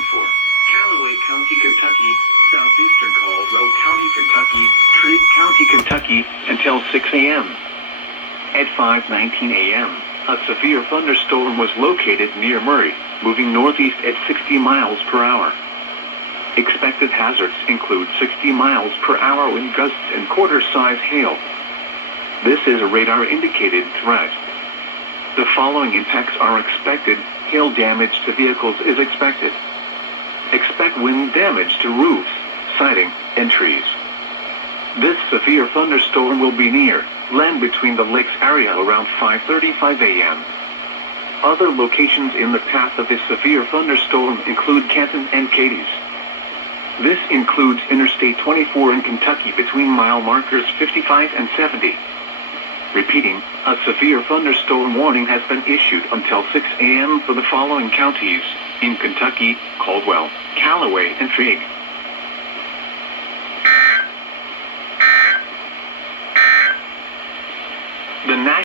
warning for Callaway County, Kentucky, southeastern Caldwell County, Kentucky, Trigg County, Kentucky, until 6 a.m. At 5:19 a.m., a severe thunderstorm was located near Murray, moving northeast at 60 miles per hour. Expected hazards include 60 miles per hour wind gusts and quarter-size hail. This is a radar-indicated threat. The following impacts are expected. Hail damage to vehicles is expected. Expect wind damage to roofs, siding, and trees. This severe thunderstorm will be near land between the lakes area around 5:35 a.m. Other locations in the path of this severe thunderstorm include Canton and Cadiz. This includes Interstate 24 in Kentucky between mile markers 55 and 70. Repeating, a severe thunderstorm warning has been issued until 6 a.m. for the following counties in Kentucky: Caldwell, Callaway, and Trigg.